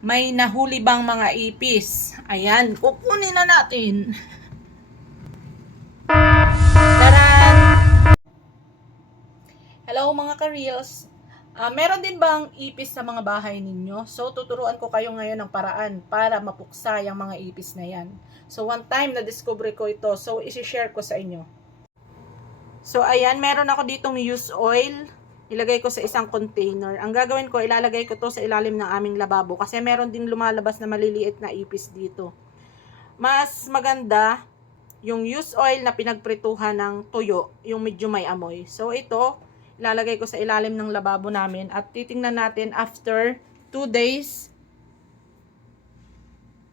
May nahuli bang mga ipis? Ayan, kukunin na natin. Taran! Hello mga ka-reels. Ah, meron din bang ipis sa mga bahay ninyo? So, tuturuan ko kayo ngayon ng paraan para mapuksa yung mga ipis na yan. So, one time na-discover ko ito. So, isi-share ko sa inyo. So, ayan, meron ako ditong used oil. Ilagay ko sa isang container. Ang gagawin ko, ilalagay ko to sa ilalim ng aming lababo kasi meron ding lumalabas na maliliit na ipis dito. Mas maganda yung used oil na pinagprituhan ng tuyo, yung medyo may amoy. So, ito, ilalagay ko sa ilalim ng lababo namin at titingnan natin after 2 days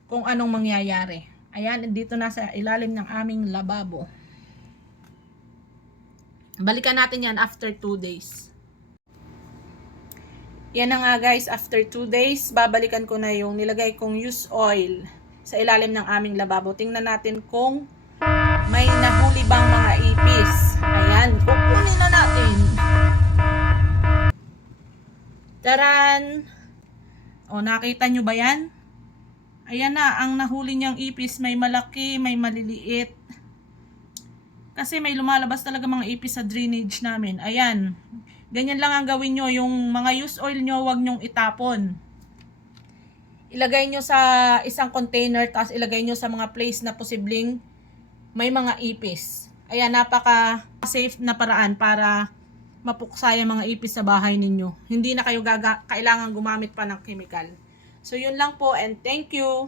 kung anong mangyayari. Ayan, dito na sa ilalim ng aming lababo. Balikan natin yan after 2 days. Yan na nga guys, after 2 days, babalikan ko na yung nilagay kong used oil sa ilalim ng aming lababo. Tingnan natin kung may nahuli bang mga ipis. Ayan, kukunin na natin. Taran! O, nakita nyo ba yan? Ayan na, ang nahuli niyang ipis, may malaki, may maliliit. Kasi may lumalabas talaga mga ipis sa drainage namin. Ayan. Ganyan lang ang gawin nyo. Yung mga used oil nyo, wag nyong itapon. Ilagay nyo sa isang container, tapos ilagay nyo sa mga place na posibleng may mga ipis. Ayan, napaka safe na paraan para mapuksa yung mga ipis sa bahay ninyo. Hindi na kayo gaga- kailangan gumamit pa ng chemical. So, yun lang po and thank you.